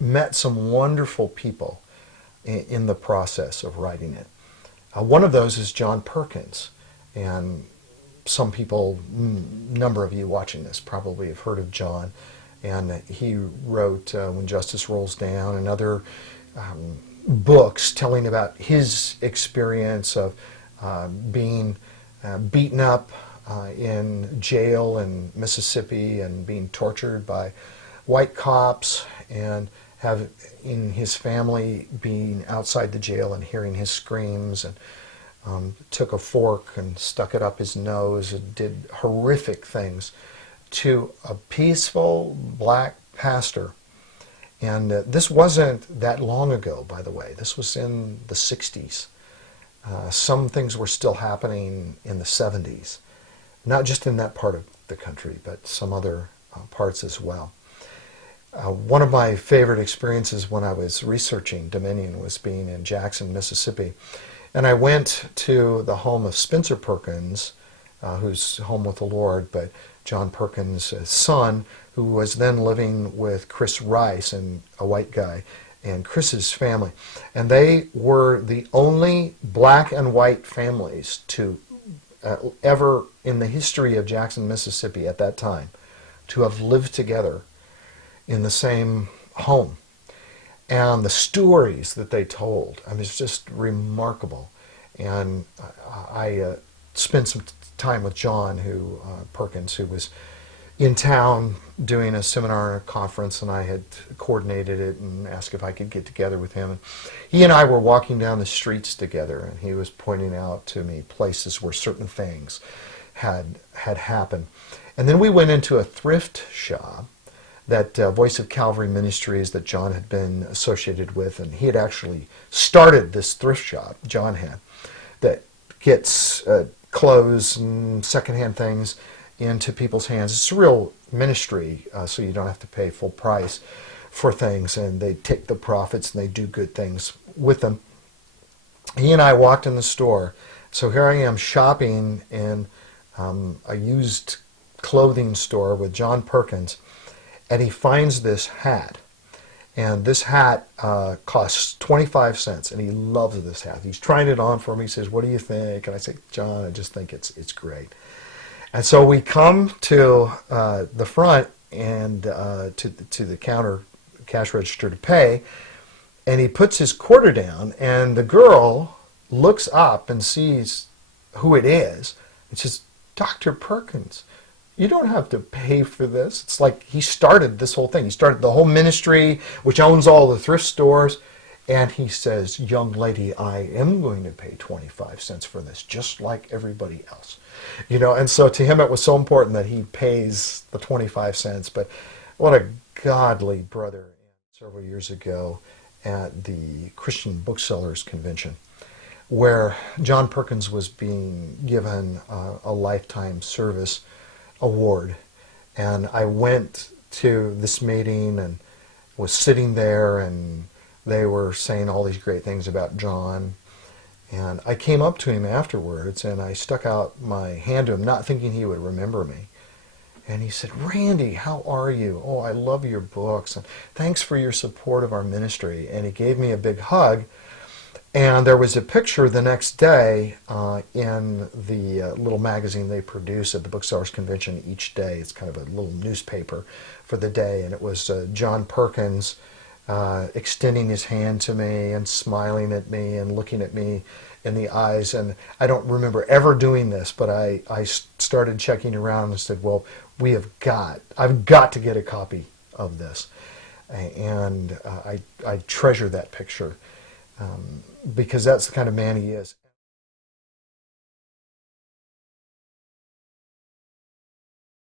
met some wonderful people in the process of writing it. One of those is John Perkins, and some people, number of you watching this probably have heard of John, and he wrote When Justice Rolls Down and other books telling about his experience of being beaten up in jail in Mississippi and being tortured by white cops, and have in his family being outside the jail and hearing his screams, and took a fork and stuck it up his nose and did horrific things to a peaceful black pastor. And this wasn't that long ago, by the way. This was in the 60s. Some things were still happening in the 70s, not just in that part of the country, but some other parts as well. One of my favorite experiences when I was researching Dominion was being in Jackson, Mississippi. And I went to the home of Spencer Perkins, who's home with the Lord, but John Perkins' son, who was then living with Chris Rice, and a white guy, and Chris's family. And they were the only black and white families to ever, in the history of Jackson, Mississippi at that time, to have lived together in the same home. And the stories that they told, I mean, it's just remarkable. And I spent some time with John Perkins, who was in town doing a seminar and a conference, and I had coordinated it and asked if I could get together with him. And he and I were walking down the streets together, and he was pointing out to me places where certain things had happened. And then we went into a thrift shop that Voice of Calvary Ministries that John had been associated with, and he had actually started this thrift shop, John had, that gets clothes and secondhand things into people's hands. It's a real ministry, so you don't have to pay full price for things, and they take the profits and they do good things with them. He and I walked in the store, so here I am shopping in a used clothing store with John Perkins, and he finds this hat. And this hat costs 25 cents, and he loves this hat. He's trying it on for me. He says, "What do you think?" And I say, "John, I just think it's great." And so we come to the front and to the counter, cash register to pay, and he puts his quarter down, and the girl looks up and sees who it is, and says, "Dr. Perkins, you don't have to pay for this." It's like he started this whole thing. He started the whole ministry, which owns all the thrift stores. And he says, "Young lady, I am going to pay 25 cents for this, just like everybody else." And so to him it was so important that he pays the 25 cents. But what a godly brother. Several years ago at the Christian Booksellers Convention, where John Perkins was being given a lifetime service award. And I went to this meeting and was sitting there, and they were saying all these great things about John. And I came up to him afterwards, and I stuck out my hand to him, not thinking he would remember me. And he said, "Randy, how are you? Oh, I love your books, and thanks for your support of our ministry." And he gave me a big hug. And there was a picture the next day in the little magazine they produce at the Booksellers Convention each day. It's kind of a little newspaper for the day. And it was John Perkins extending his hand to me and smiling at me and looking at me in the eyes. And I don't remember ever doing this, but I started checking around and said, "Well, I've got to get a copy of this." And I treasure that picture. Because that's the kind of man he is.